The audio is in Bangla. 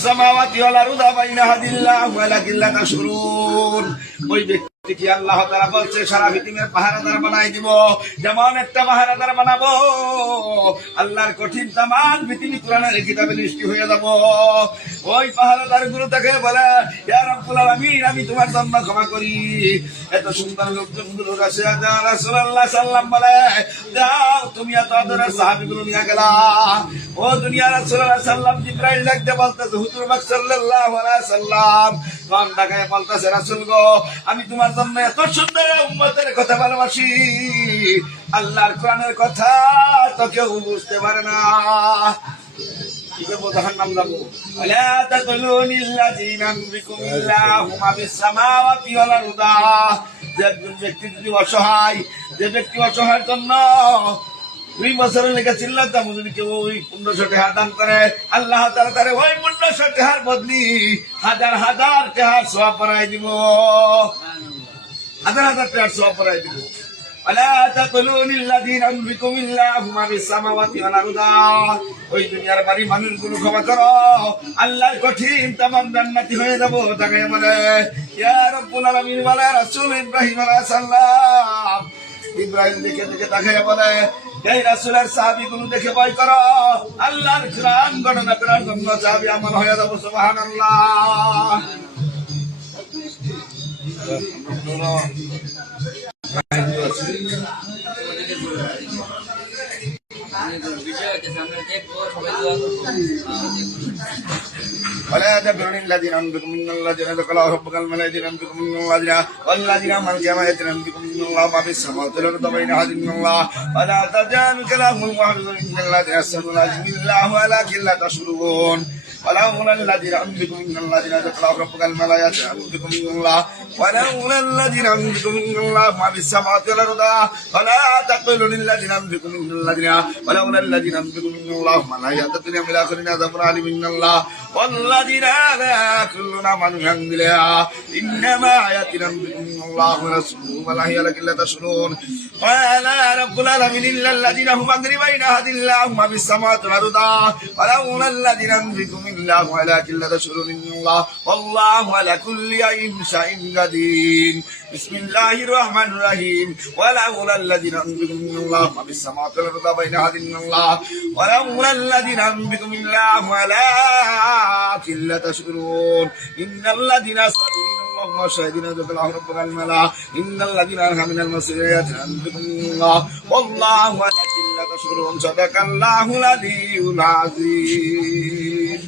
السماوات والأرض بين يدي الله ولكن لا تشعرون ওই ব্যক্তিকে আল্লাহ তাআলা বলছে সারা পৃথিবীর পাহারাদার বানাই দিব, যেমন একটা পাহারাদার বানাবো আল্লাহর কঠিন তামাম পৃথিবী কোরআনের কিতাবে লিস্ট হয়ে যাব। ওই পাহারাদার গুলো তাকে বলে ইয়া রাব্বুল আলামিন আমি তোমার জন্য ক্ষমা করি। এত সুন্দর লোকজন গুলো কাছে রাসূলুল্লাহ সাল্লাম বলে যাও তুমি এত আদরের সাহাবীগুলো নিয়ে গেলা। ও দুনিয়ার রাসূলুল্লাহ সাল্লাম জিবরাইল ডাকতে বলতেছে হুজুর পাক সাল্লাল্লাহু আলাইহি সাল্লাম কোন ডাকায় বলতেছে রাসূল গো আমি তোমার জন্য এত সুন্দর উম্মতের কথা ভালোবাসি, আল্লাহর কোরআনের কথা তো কেউ বুঝতে পারে না। কি করবো জাহান্নাম যাবো। ওয়ালা তাকুলুনিল্লাযিনা বিকুমিল্লাহু মা ফিস সামাওয়াতি ওয়াল আরদা। যে একজন ব্যক্তি যদি অসহায়, যে ব্যক্তি অসহায়ের জন্য 2 বছরের লেগে চিল্লাতাম যদি কেউ ওই 1500 টাকা দান করে আল্লাহ তাআলা তারে ওই 1500 টাকার বদলি হাজার হাজার টাকার সওয়াব বানাই দিব, হাজার হাজার টাকার সওয়াব বানাই দিব। ওয়ালা তাকুলুনিল্লাযিনা বিকুমিল্লাহু মা ফিস সামাওয়াতি ওয়াল আরদা। ওই দুনিয়ার বাড়ি মানুষগুলো ক্ষমা করো, আল্লাহর কঠিন তামাম জান্নাতি হয়ে যাব। তাকে বলে ইয়া রাব্বুল আলামিন বলে রাসূল ইব্রাহিম আলাইহিস সালাম ইব্রাহিম দেখে দেখে তাকে বলে এই রাসূলের সাহাবীগুলো দেখে ভয় করো, আল্লাহর কোরআন গণনা করার জন্য সাহাবী আমার হয়ে যাব। সুবহানাল্লাহ। ولا تبرن الذين أنبكم من الذين ذكروا ربك الملائكة أنبكم من الذين والذين من كما أنبكم من الله ما في السماوات والأرض بين هذه من الله ولا تجعلوا كلام المحفظ من الذين يستمعون الله ولكن لا تشعرون ولولا الذين أنبكم من الذين ذكروا ربك الملائكة أنبكم من الله ولولا الذين أنبكم من الله ما في السماوات والأرض ولا تقولوا للذين أنبكم من الذين ولولا الذين أنبكم من الله ما لا يأتون من الآخرين عذاب عليم من الله والذين لا يأكلون من ينزلها إنما يأتون من الله ورسوله ولا هي لكن لا تشعرون ولا رب العالمين إلا الذين هم أقرب بين هدي الله ما في السماوات والأرض ولولا الذين أنبكم من الله ولكن لا تشعرون من الله والله على كل شيء قدير. بسم الله الرحمن الرحيم ولولا الذين أنبكم من الله ما في السماوات والأرض بين هدي من الله ولولا الذين أنبكم من الله ولكن لا تشعرون إن الذين صدقوا اللهم شاهدين ذكر ربك الملا إن الذين أنهى من المسيرات أنبكم من الله والله ولكن لا تشعرون صدق الله العلي العظيم.